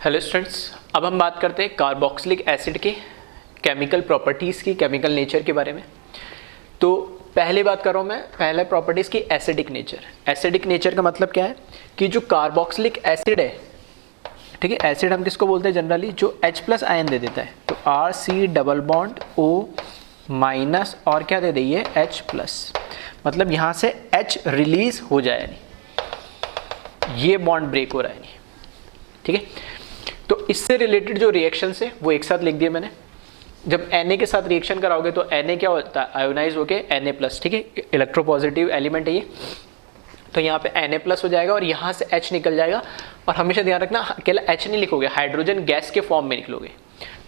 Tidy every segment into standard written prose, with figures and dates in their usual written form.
Hello students, अब हम बात करते हैं कार्बोक्सिलिक एसिड के केमिकल प्रॉपर्टीज़ की, केमिकल नेचर के बारे में। तो पहले बात कर रहा हूँ मैं, पहले प्रॉपर्टीज़ की एसिडिक नेचर। एसिडिक नेचर का मतलब क्या है कि जो कार्बोक्सिलिक एसिड है, ठीक है, एसिड हम किसको बोलते हैं जनरली, जो H+ आयन दे देता है। तो RC डबल बॉन्ड O- और क्या दे दें ये H+, मतलब यहाँ से H रिलीज हो जाए, नहीं ये बॉन्ड ब्रेक हो रहा है, नहीं, ठीक है। तो इससे रिलेटेड जो रिएक्शंस है वो एक साथ लिख दिए मैंने। जब Na के साथ रिएक्शन कराओगे तो Na क्या होता है, आयोनाइज होके Na+, ठीक है, इलेक्ट्रोपॉजिटिव एलिमेंट है ये। तो यहाँ पे Na+ हो जाएगा और यहाँ से H निकल जाएगा। और हमेशा ध्यान रखना, अकेला H नहीं लिखोगे, हाइड्रोजन गैस के फॉर्म में निकलोगे।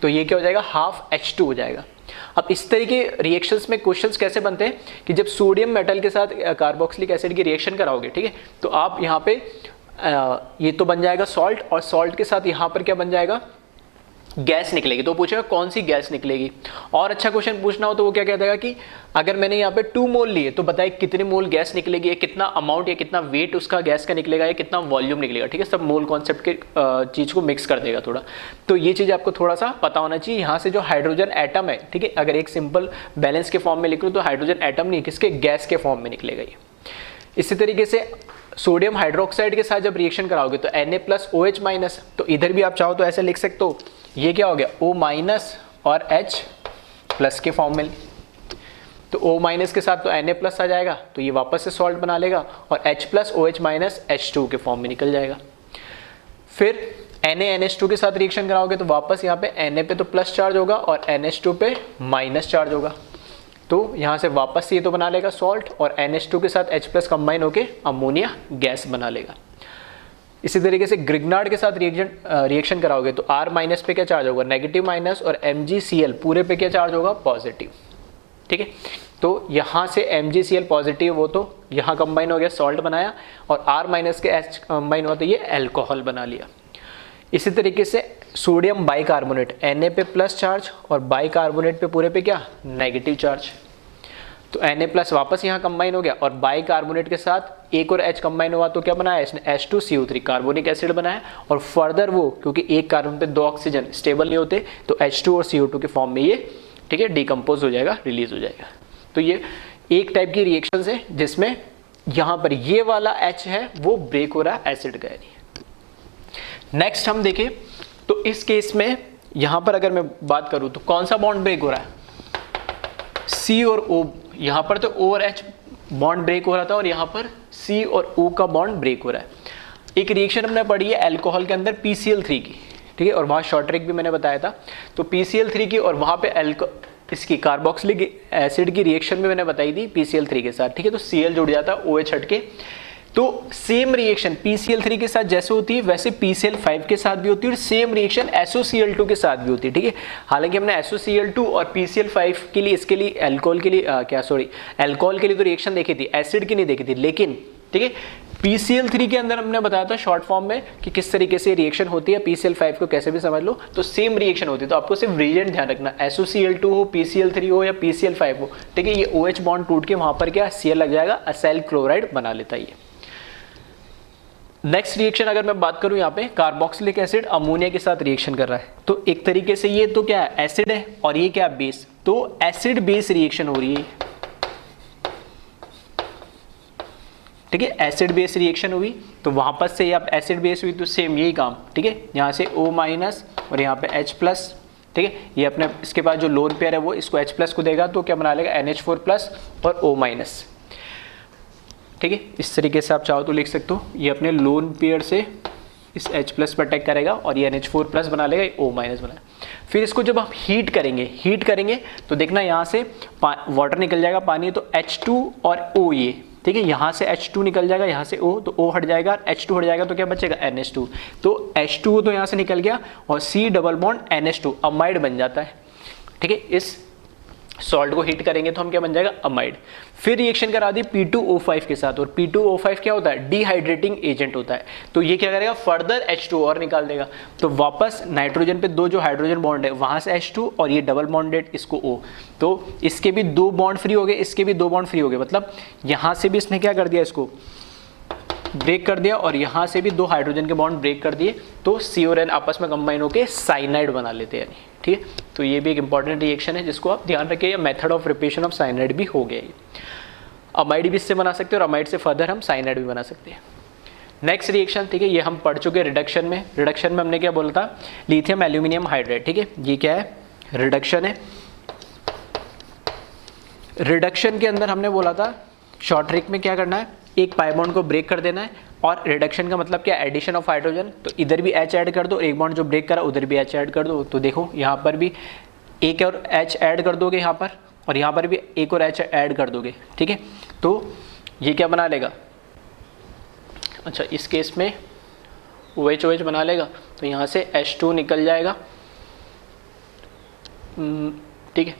तो ये क्या हो जाएगा, हाफ H2 हो जाएगा। अब इस तरह के रिएक्शंस में क्वेश्चंस कैसे बनते हैं कि जब सोडियम मेटल के साथ कार्बोक्सिलिक एसिड की रिएक्शन कराओगे, ठीक है, तो आप यहाँ पे ये तो बन जाएगा सॉल्ट, और सॉल्ट के साथ यहाँ पर क्या बन जाएगा, गैस निकलेगी। तो पूछेगा कौन सी गैस निकलेगी। और अच्छा क्वेश्चन पूछना हो तो वो क्या कहता है कि अगर मैंने यहाँ पे 2 मोल लिए तो बताइए कितने मोल गैस निकलेगी, कितना अमाउंट या कितना वेट उसका गैस का निकलेगा, या कितना वॉल्यूम निकलेगा, ठीक है। सब मोल कॉन्सेप्ट के चीज़ को मिक्स कर देगा थोड़ा। तो ये चीज़ आपको थोड़ा सा पता होना चाहिए। यहाँ से जो हाइड्रोजन एटम है, ठीक है, अगर एक सिंपल बैलेंस के फॉर्म में लिख लूँ तो हाइड्रोजन एटम नहीं, किसके, गैस के फॉर्म में निकलेगा ये। इसी तरीके से सोडियम हाइड्रोक्साइड के साथ जब रिएक्शन कराओगे तो Na+OH-, तो इधर भी आप चाहो तो ऐसे लिख सकते हो, ये क्या हो गया O- और H+ के फॉर्म में। तो O- के साथ तो Na+ आ जाएगा, तो ये वापस से सॉल्ट बना लेगा, और H+ OH- H2 के फॉर्म में निकल जाएगा। फिर NaNH2 के साथ रिएक्शन कराओगे तो वापस यहाँ पे Na पे तो प्लस चार्ज होगा और NH2 पे माइनस चार्ज होगा। तो यहाँ से वापस से ये तो बना लेगा सॉल्ट, और NH2 के साथ H+ कंबाइन होके अमोनिया गैस बना लेगा। इसी तरीके से ग्रिग्नार्ड के साथ रिएक्शन कराओगे तो R- पे क्या चार्ज होगा, नेगेटिव माइनस, और MgCl पूरे पे क्या चार्ज होगा, पॉजिटिव, ठीक है। तो यहाँ से MgCl पॉजिटिव, वो तो यहाँ कंबाइन हो गया, सॉल्ट बनाया, और R- के H कंबाइन हुआ तो ये अल्कोहल बना लिया। इसी तरीके से सोडियम बाइकार्बोनेट, Na पे प्लस चार्ज और बाइकार्बोनेट पे पूरे पे क्या, नेगेटिव चार्ज। तो Na+ वापस यहाँ कंबाइन हो गया, और बाइकार्बोनेट के साथ एक और H कंबाइन हुआ तो क्या बनाया इसने, H2CO3 कार्बोनिक एसिड बनाया। और फर्दर वो, क्योंकि एक कार्बन पे 2 ऑक्सीजन स्टेबल नहीं होते, तो H2 और CO2 के फॉर्म में ये, ठीक है, डिकम्पोज हो जाएगा, रिलीज हो जाएगा। तो ये एक टाइप की रिएक्शन है जिसमें यहाँ पर ये वाला H है वो ब्रेक हो रहा है एसिड का। नेक्स्ट हम देखें तो इस केस में यहाँ पर अगर मैं बात करूँ तो कौन सा बॉन्ड ब्रेक हो रहा है, C और O। यहाँ पर तो O और H बॉन्ड ब्रेक हो रहा था, और यहाँ पर C और O का बॉन्ड ब्रेक हो रहा है। एक रिएक्शन हमने पढ़ी है अल्कोहल के अंदर PCl3 की, ठीक है, और वहाँ शॉर्ट ट्रिक भी मैंने बताया था। तो PCl3 की, और वहाँ पे इसकी कार्बोक्सिलिक एसिड की रिएक्शन भी मैंने बताई थी PCl3 के साथ, ठीक है। तो Cl जुड़ जाता है OH हट के। तो सेम रिएक्शन PCl3 के साथ जैसे होती है वैसे PCl5 के साथ भी होती है, और सेम रिएक्शन SOCl2 के साथ भी होती है, ठीक है। हालांकि हमने SOCl2 और PCl5 के लिए, इसके लिए अल्कोहल के लिए अल्कोहल के लिए तो रिएक्शन देखी थी, एसिड की नहीं देखी थी। लेकिन ठीक है, PCl3 के अंदर हमने बताया था शॉर्ट फॉर्म में कि किस तरीके से रिएक्शन होती है, PCl5 को कैसे भी समझ लो, तो सेम रिएक्शन होती है। तो आपको सिर्फ रीजेंट ध्यान रखना, SOCl2 हो, PCl3 हो या PCl5 हो, ठीक है, ये OH बॉन्ड टूट के वहां पर क्या Cl लग जाएगा, असाइल क्लोराइड बना लेता है ये। नेक्स्ट रिएक्शन अगर मैं बात करूं, यहाँ पे कार्बोक्सिलिक एसिड अमोनिया के साथ रिएक्शन कर रहा है। तो एक तरीके से ये तो क्या है, एसिड है, और ये क्या है, बेस। तो एसिड बेस रिएक्शन हो रही है, ठीक है, एसिड बेस रिएक्शन हुई। तो वापस से आप एसिड बेस हुई तो सेम यही काम, ठीक है, यहाँ से O- और यहाँ पे H+, ठीक है। ये अपने इसके पास जो लोन पेयर है वो इसको H+ को देगा तो क्या बना लेगा, NH4+ और O-, ठीक है। इस तरीके से आप चाहो तो लिख सकते हो, ये अपने लोन पेयर से इस H+ पर अटैक करेगा और ये NH4+ बना लेगा, ये O- बना। फिर इसको जब आप हीट करेंगे तो देखना यहाँ से वाटर निकल जाएगा, पानी, तो H2 और O, ये ठीक है, यहाँ से H2 निकल जाएगा, यहाँ से O, तो O हट जाएगा, H2 हट जाएगा तो क्या बचेगा, NH2। तो H2 तो यहाँ से निकल गया, और C double bond NH2 amide बन जाता है, ठीक है। इस सॉल्ट को हीट करेंगे तो हम क्या बन जाएगा, अमाइड। फिर रिएक्शन करा दी P2O5 के साथ, और P2O5 क्या होता है, डिहाइड्रेटिंग एजेंट होता है। तो ये क्या करेगा, फर्दर H2 और निकाल देगा। तो वापस नाइट्रोजन पे 2 जो हाइड्रोजन बॉन्ड है वहां से H2, और ये डबल बॉन्डेड इसको O, तो इसके भी 2 बॉन्ड फ्री हो गए, इसके भी 2 बॉन्ड फ्री हो गए। मतलब यहां से भी इसने क्या कर दिया, इसको ब्रेक कर दिया और यहाँ से भी 2 हाइड्रोजन के बॉन्ड ब्रेक कर दिए, तो C और N आपस में कंबाइन होकर साइनाइड बना लेते हैं, ठीक है। तो ये भी एक इंपॉर्टेंट रिएक्शन है जिसको आप ध्यान रखिए। Method of preparation of cyanide भी हो गया ये। अमाइड भी इससे बना सकते हैं और अमाइड से फर्दर हम साइनाइड भी बना सकते हैं। नेक्स्ट रिएक्शन, ठीक है, ये हम पढ़ चुके हैं रिडक्शन में। रिडक्शन में हमने क्या बोला था, लिथियम एल्यूमिनियम हाइड्राइड, ठीक है, ये क्या है, रिडक्शन है। रिडक्शन के अंदर हमने बोला था शॉर्ट ट्रिक में क्या करना है, एक पाई बॉन्ड को ब्रेक कर देना है, और रिडक्शन का मतलब क्या, एडिशन ऑफ हाइड्रोजन। तो इधर भी H ऐड कर दो, एक बॉन्ड जो ब्रेक करा उधर भी H ऐड कर दो। तो देखो यहाँ पर भी एक और H ऐड कर दोगे यहाँ पर, और यहाँ पर भी एक और H ऐड कर दोगे, ठीक है। तो ये क्या बना लेगा, अच्छा इस केस में OH बना लेगा, तो यहाँ से H2 निकल जाएगा, ठीक है,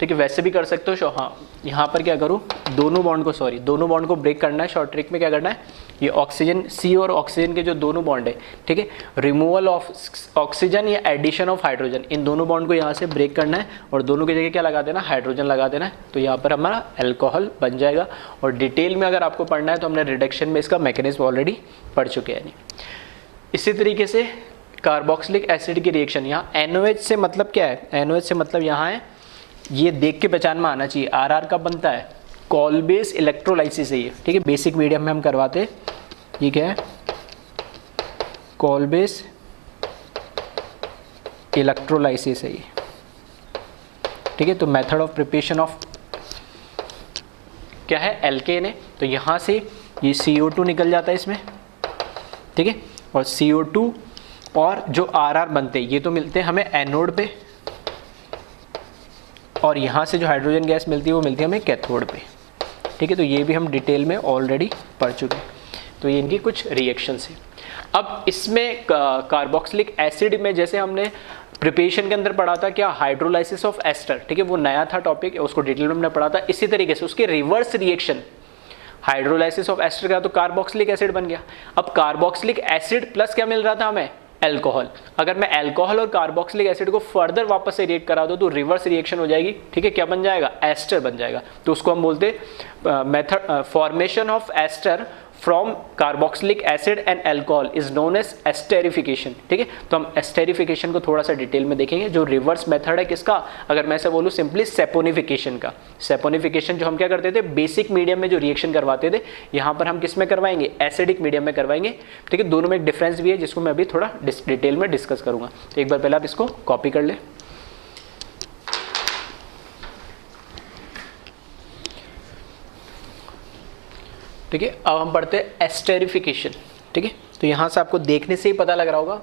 ठीक है। वैसे भी कर सकते हो, हाँ यहाँ पर क्या करूँ, दोनों बॉन्ड को ब्रेक करना है। शॉर्ट ट्रिक में क्या करना है, ये ऑक्सीजन C और ऑक्सीजन के जो दोनों बॉन्ड है, ठीक है, रिमूवल ऑफ ऑक्सीजन या एडिशन ऑफ हाइड्रोजन, इन दोनों बॉन्ड को यहाँ से ब्रेक करना है और दोनों की जगह क्या लगा देना, हाइड्रोजन लगा देना है। तो यहाँ पर हमारा अल्कोहल बन जाएगा। और डिटेल में अगर आपको पढ़ना है तो हमने रिडक्शन में इसका मैकेनिज्म ऑलरेडी पढ़ चुके हैं। इसी तरीके से कार्बोक्सिलिक एसिड की रिएक्शन, यहाँ NOH से मतलब क्या है, NOH से मतलब यहाँ है, ये देख के पहचान में आना चाहिए, RR कब बनता है, कॉल बेस इलेक्ट्रोलाइसिस है ये, ठीक है, बेसिक मीडियम में हम करवाते हैं। ये क्या है, कॉल बेस इलेक्ट्रोलाइसिस है ये, ठीक है। तो मेथड ऑफ प्रिपरेशन ऑफ क्या है, एल्केन है। तो यहाँ से ये CO2 निकल जाता है इसमें, ठीक है, और CO2 और जो RR बनते हैं ये तो मिलते हैं हमें एनोड पे, और यहाँ से जो हाइड्रोजन गैस मिलती है वो मिलती है हमें कैथोड पे, ठीक है। तो ये भी हम डिटेल में ऑलरेडी पढ़ चुके हैं। तो ये इनकी कुछ रिएक्शंस हैं। अब इसमें कार्बोक्सिलिक एसिड में जैसे हमने प्रिपरेशन के अंदर पढ़ा था क्या, हाइड्रोलाइसिस ऑफ एस्टर, ठीक है, वो नया था टॉपिक, उसको डिटेल में हमने पढ़ा था। इसी तरीके से उसके reverse reaction, hydrolysis of ester का तो कार्बोक्सिलिक एसिड बन गया। अब कार्बोक्सिलिक एसिड प्लस क्या मिल रहा था हमें, अल्कोहल। अगर मैं अल्कोहल और कार्बोक्सिलिक एसिड को फर्दर वापस से रिएक्ट करा दो तो रिवर्स रिएक्शन हो जाएगी, ठीक है, क्या बन जाएगा, एस्टर बन जाएगा। तो उसको हम बोलते method formation of ester from carboxylic acid and alcohol is known as esterification, ठीक है। तो हम एस्टेरिफिकेशन को थोड़ा सा डिटेल में देखेंगे। जो रिवर्स मेथड है किसका, अगर मैं ऐसे बोलूँ सिंपली सेपोनिफिकेशन का। सेपोनिफिकेशन जो हम क्या करते थे, बेसिक मीडियम में जो रिएक्शन करवाते थे, यहाँ पर हम किस में करवाएंगे, एसिडिक मीडियम में करवाएंगे, ठीक है। दोनों में एक डिफरेंस भी है जिसको मैं अभी थोड़ा डिटेल में डिस्कस करूंगा। तो एक बार पहले आप इसको कॉपी कर ले। ठीक है, अब हम पढ़ते हैं एस्टेरिफिकेशन, ठीक है। तो यहाँ से आपको देखने से ही पता लग रहा होगा,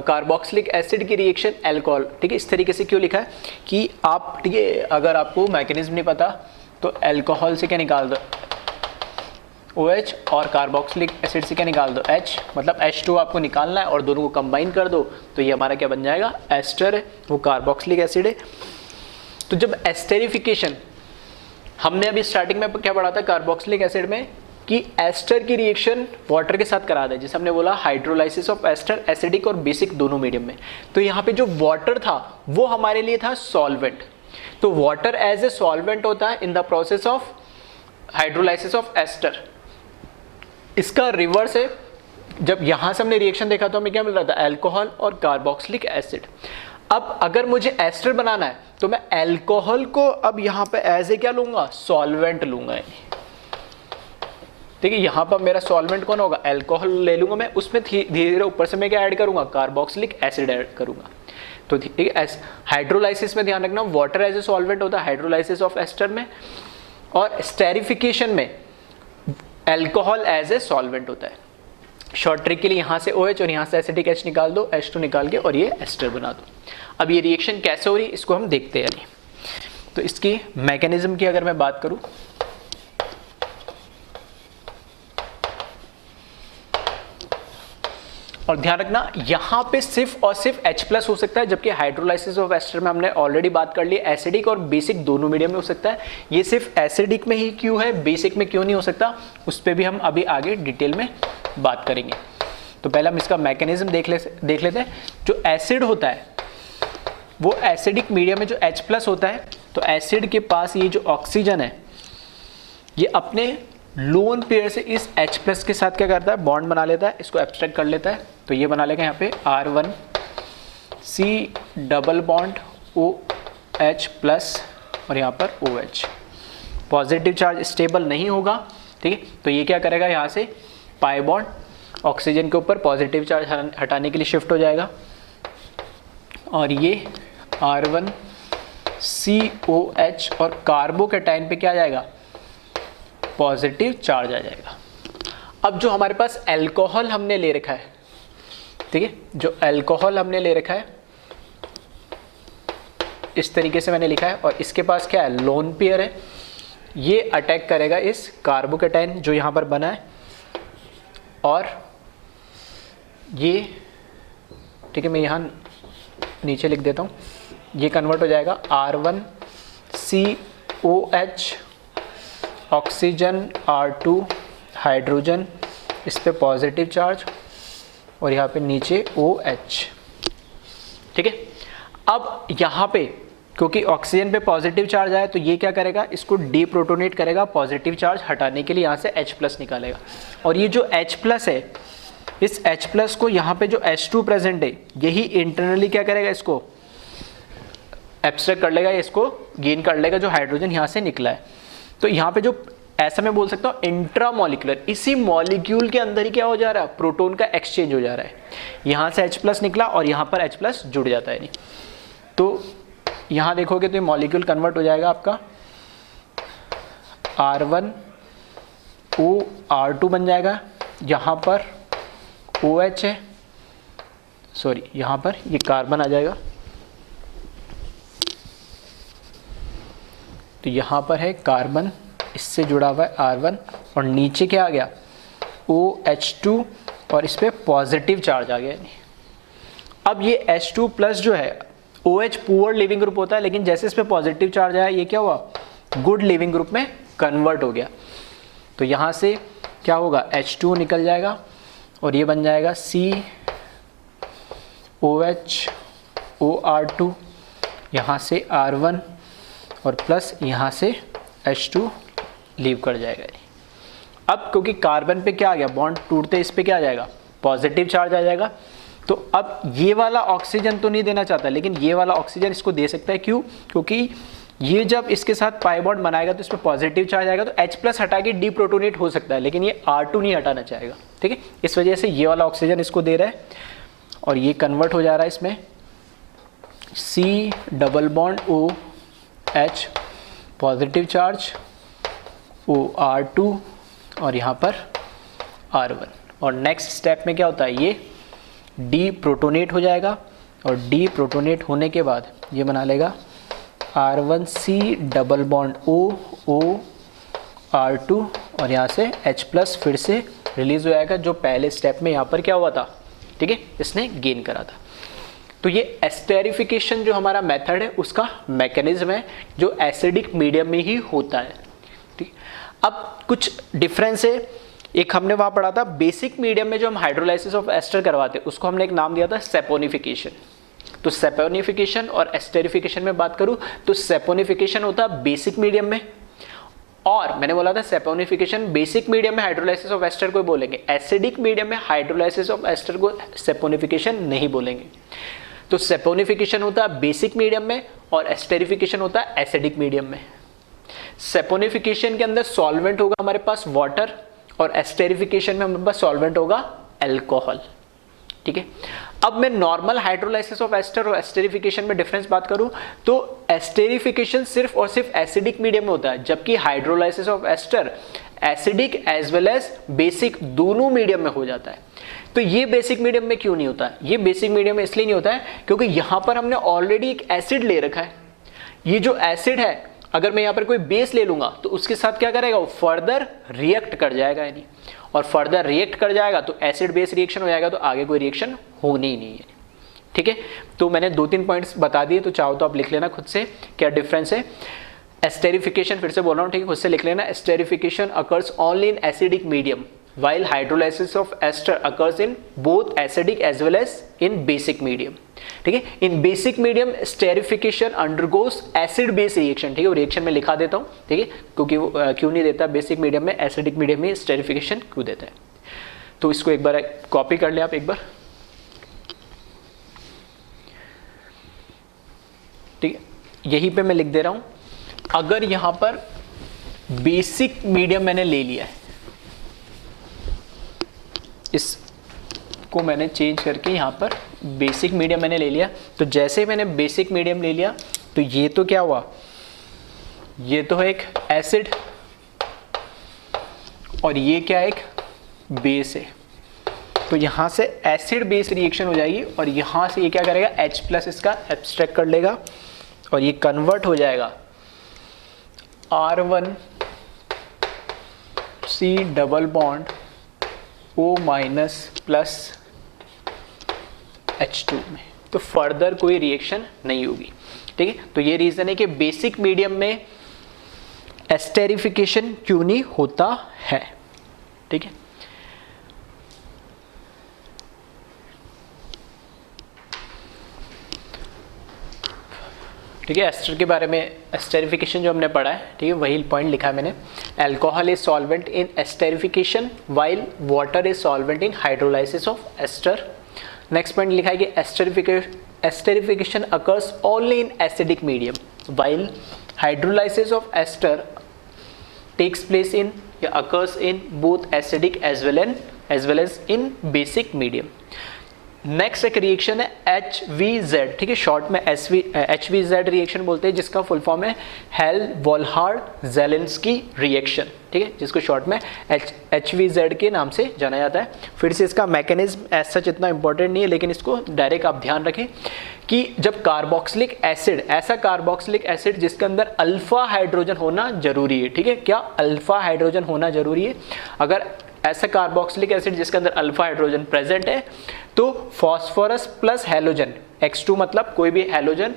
कार्बोक्सिलिक एसिड की रिएक्शन अल्कोहल, ठीक है। इस तरीके से क्यों लिखा है कि आप, ठीक है, अगर आपको मैकेनिज्म नहीं पता तो अल्कोहल से क्या निकाल दो, OH, और कार्बोक्सिलिक एसिड से क्या निकाल दो, H, मतलब H2 आपको निकालना है और दोनों को कंबाइन कर दो तो ये हमारा क्या बन जाएगा, एस्टर है, वो कार्बोक्सिलिक एसिड है। तो जब एस्टेरिफिकेशन, हमने अभी स्टार्टिंग में क्या पढ़ा था कार्बोक्सिलिक एसिड में कि एस्टर की रिएक्शन वाटर के साथ करा दे, जैसे हमने बोला हाइड्रोलाइसिस ऑफ एस्टर, एसिडिक और बेसिक दोनों मीडियम में। तो यहाँ पे जो वाटर था वो हमारे लिए था सॉल्वेंट। तो वाटर एज ए सॉल्वेंट होता है in the process of hydrolysis of ester. इसका रिवर्स है, जब यहां से हमने रिएक्शन देखा तो हमें क्या मिल रहा था, अल्कोहल और कार्बोक्सिलिक एसिड। अब अगर मुझे एस्टर बनाना है तो मैं अल्कोहल को अब यहां पे एज ए क्या लूंगा, सॉल्वेंट लूंगा, ठीक है। यहां पर मेरा सॉल्वेंट कौन होगा, अल्कोहल ले लूंगा मैं, उसमें धीरे धीरे ऊपर से मैं क्या ऐड करूंगा, कार्बोक्सिलिक एसिड ऐड करूंगा। तो ठीक है, हाइड्रोलाइसिस में ध्यान रखना वाटर एज ए सॉल्वेंट होता है हाइड्रोलाइसिस ऑफ एस्टर में, और स्टेरिफिकेशन में अल्कोहल एज ए सॉल्वेंट होता है। शॉर्ट ट्रिक के लिए यहाँ से OH और यहाँ से एसिडिक H निकाल दो, H2 निकाल के, और ये एस्टर बना दो। अब ये रिएक्शन कैसे हो रही है इसको हम देखते हैं। तो इसकी मैकेनिज्म की अगर मैं बात करूँ, और ध्यान रखना यहाँ पे सिर्फ और सिर्फ H+ हो सकता है, जबकि हाइड्रोलाइसिस ऑफ एस्टर में हमने ऑलरेडी बात कर ली एसिडिक और बेसिक दोनों मीडियम में हो सकता है। ये सिर्फ एसिडिक में ही क्यों है, बेसिक में क्यों नहीं हो सकता, उस पर भी हम अभी आगे डिटेल में बात करेंगे। तो पहले हम इसका मैकेनिज्म देख लेते हैं। जो एसिड होता है वो एसिडिक मीडियम में जो H+ होता है, तो एसिड के पास ये जो ऑक्सीजन है ये अपने लोन पेयर से इस H प्लस के साथ क्या करता है, बॉन्ड बना लेता है, इसको एब्स्ट्रैक्ट कर लेता है, तो ये बना लेगा यहाँ पे R1C double bond OH plus और यहाँ पर OH। पॉजिटिव चार्ज स्टेबल नहीं होगा, ठीक है, तो ये क्या करेगा, यहाँ से पाई बॉन्ड ऑक्सीजन के ऊपर पॉजिटिव चार्ज हटाने के लिए शिफ्ट हो जाएगा और ये R1COH और कार्बोकैटायन पे क्या आ जाएगा, पॉजिटिव चार्ज आ जाएगा। अब जो हमारे पास अल्कोहल हमने ले रखा है, ठीक है, जो अल्कोहल हमने ले रखा है इस तरीके से मैंने लिखा है और इसके पास क्या है, लोन पेयर है, ये अटैक करेगा इस कार्बोकैटायन जो यहाँ पर बना है और ये, ठीक है, मैं यहाँ नीचे लिख देता हूँ, ये कन्वर्ट हो जाएगा R1COH ऑक्सीजन R2 हाइड्रोजन, इस पे पॉजिटिव चार्ज और यहाँ पे नीचे OH, ठीक है। अब यहाँ पे क्योंकि ऑक्सीजन पे पॉजिटिव चार्ज आया तो ये क्या करेगा, इसको डीप्रोटोनेट करेगा, पॉजिटिव चार्ज हटाने के लिए यहाँ से H प्लस निकालेगा और ये जो H प्लस है, इस H प्लस को यहाँ पे जो H2 प्रेजेंट है यही इंटरनली क्या करेगा, इसको एब्स्ट्रैक्ट कर लेगा, इसको गेन कर लेगा जो हाइड्रोजन यहाँ से निकला है। तो यहाँ पे जो ऐसा मैं बोल सकता हूँ इंट्रामोलिकुलर, इसी मॉलिक्यूल के अंदर ही क्या हो जा रहा है, प्रोटॉन का एक्सचेंज हो जा रहा है, यहाँ से H प्लस निकला और यहाँ पर H प्लस जुड़ जाता है। नहीं तो यहाँ देखोगे तो ये मॉलिक्यूल कन्वर्ट हो जाएगा आपका R1OR2 बन जाएगा, यहाँ पर OH है, सॉरी यहाँ पर ये कार्बन आ जाएगा, तो यहाँ पर है कार्बन, इससे जुड़ा हुआ है R1 और नीचे क्या आ गया, OH2 और इस पर पॉजिटिव चार्ज आ गया। अब ये H2 प्लस जो है, OH पुअर लिविंग ग्रुप होता है, लेकिन जैसे इस पर पॉजिटिव चार्ज आया ये क्या हुआ, गुड लिविंग ग्रुप में कन्वर्ट हो गया। तो यहाँ से क्या होगा, H2 निकल जाएगा और ये बन जाएगा COHOR2, यहाँ से R1 और प्लस यहाँ से H2 लीव कर जाएगा। अब क्योंकि कार्बन पे क्या आ गया, बॉन्ड टूटते इस पे क्या आ जाएगा, पॉजिटिव चार्ज आ जाएगा। तो अब ये वाला ऑक्सीजन तो नहीं देना चाहता, लेकिन ये वाला ऑक्सीजन इसको दे सकता है। क्यों, क्योंकि ये जब इसके साथ पाई बॉन्ड बनाएगा तो इस पर पॉजिटिव चार्ज आएगा, तो H प्लस हटा के डीप्रोटोनेट हो सकता है, लेकिन ये R2 नहीं हटाना चाहेगा, ठीक है। इस वजह से ये वाला ऑक्सीजन इसको दे रहा है और ये कन्वर्ट हो जा रहा है इसमें C double bond OH positive charge OR2 और यहाँ पर R1 और नेक्स्ट स्टेप में क्या होता है, ये डीप्रोटोनेट हो जाएगा और डीप्रोटोनेट होने के बाद ये बना लेगा R1C डबल बॉन्ड OR2 और यहाँ से H प्लस फिर से रिलीज हो जाएगा, जो पहले स्टेप में यहाँ पर क्या हुआ था, ठीक है, इसने गेन करा था। तो ये एस्टेरिफिकेशन जो हमारा मेथड है उसका मैकेनिज्म है जो एसिडिक मीडियम में ही होता है, ठीक। अब कुछ डिफरेंस है, एक हमने वहाँ पढ़ा था बेसिक मीडियम में जो हम हाइड्रोलाइसिस ऑफ एस्टर करवाते हैं उसको हमने एक नाम दिया था सेपोनिफिकेशन। तो सेपोनिफिकेशन और एस्टेरिफिकेशन में बात करूँ तो सेपोनिफिकेशन होता है बेसिक मीडियम में, और मैंने बोला था सेपोनिफिकेशन बेसिक मीडियम में हाइड्रोलाइसिस ऑफ एस्टर को बोलेंगे, एसिडिक मीडियम में हाइड्रोलाइसिस ऑफ एस्टर को सेपोनिफिकेशन नहीं बोलेंगे। तो सेपोनिफिकेशन होता है बेसिक मीडियम में और एस्टेरिफिकेशन होता है एसिडिक मीडियम में। सेपोनिफिकेशन के अंदर सॉल्वेंट होगा हमारे पास वाटर और एस्टेरिफिकेशन में हमारे पास सॉल्वेंट होगा अल्कोहल, ठीक है। अब मैं नॉर्मल हाइड्रोलाइसिस ऑफ एस्टर और एस्टेरिफिकेशन में डिफरेंस बात करूं तो एस्टेरिफिकेशन सिर्फ और सिर्फ एसिडिक मीडियम में होता है, जबकि hydrolysis of ester acidic as well as basic दोनों मीडियम में हो जाता है। तो ये बेसिक मीडियम में क्यों नहीं होता है, ये बेसिक मीडियम में इसलिए नहीं होता है क्योंकि यहां पर हमने ऑलरेडी एक एसिड ले रखा है। ये जो एसिड है अगर मैं यहाँ पर कोई बेस ले लूंगा तो उसके साथ क्या करेगा, वो फर्दर रिएक्ट कर जाएगा, यानी और फर्दर रिएक्ट कर जाएगा तो एसिड बेस रिएक्शन हो जाएगा, तो आगे कोई रिएक्शन होनी ही नहीं है, ठीक है। तो मैंने 2-3 पॉइंट्स बता दिए, तो चाहो तो आप लिख लेना खुद से क्या डिफरेंस है। एस्टेरिफिकेशन फिर से बोल रहा हूँ, ठीक है, खुद से लिख लेना। Esterification occurs only in acidic medium while hydrolysis of ester occurs in both acidic as well as in basic medium. ठीक है, in basic medium esterification undergoes acid base reaction. ठीक है, वो रिएक्शन में लिखा देता हूँ. ठीक है, क्योंकि वो क्यों नहीं देता बेसिक मीडियम में, एसिडिक मीडियम में स्टेरिफिकेशन क्यों देता है. तो इसको एक बार कॉपी कर ले आप एक बार. ठीक है, यहीं पे मैं लिख दे रहा हूँ. अगर यहाँ पर बेसिक मीडियम मैंने ले लिया है, इसको मैंने चेंज करके यहाँ पर बेसिक मीडियम मैंने ले लिया. तो जैसे मैंने बेसिक मीडियम ले लिया तो ये तो क्या हुआ, ये तो है एक एसिड और ये क्या है, एक बेस है. तो यहाँ से एसिड बेस रिएक्शन हो जाएगी और यहाँ से ये क्या करेगा, H प्लस इसका एब्स्ट्रैक्ट कर लेगा और ये कन्वर्ट हो जाएगा R1 C double bond O minus plus H2 में. तो फर्दर कोई रिएक्शन नहीं होगी. ठीक है, तो ये रीजन है कि बेसिक मीडियम में एस्टेरिफिकेशन क्यों नहीं होता है. ठीक है, ठीक है. एस्टर के बारे में एस्टेरिफिकेशन जो हमने पढ़ा है, ठीक है, वही पॉइंट लिखा है मैंने. Alcohol is solvent in esterification while water is solvent in hydrolysis of ester. Next point लिखा है कि esterification occurs only in acidic medium while hydrolysis of ester takes place in या occurs in both acidic as well as in basic medium. Next एक reaction है HVZ. ठीक है, short में HVZ reaction बोलते हैं, जिसका फुल फॉर्म है हेल-वोल्हार-ज़ेलेंस्की रिएक्शन. ठीक है, जिसको शॉर्ट में HVZ के नाम से जाना जाता है. फिर से इसका मैकेनिज्म एज सच इतना इंपॉर्टेंट नहीं है, लेकिन इसको डायरेक्ट आप ध्यान रखें कि जब कार्बोक्सिलिक एसिड, ऐसा कार्बोक्सिलिक एसिड जिसके अंदर अल्फा हाइड्रोजन होना जरूरी है. ठीक है, क्या अल्फा हाइड्रोजन होना जरूरी है. अगर ऐसा कार्बोक्सिलिक एसिड जिसके अंदर अल्फा हाइड्रोजन प्रेजेंट है तो फॉस्फोरस प्लस हैलोजन, X2 मतलब कोई भी हैलोजन,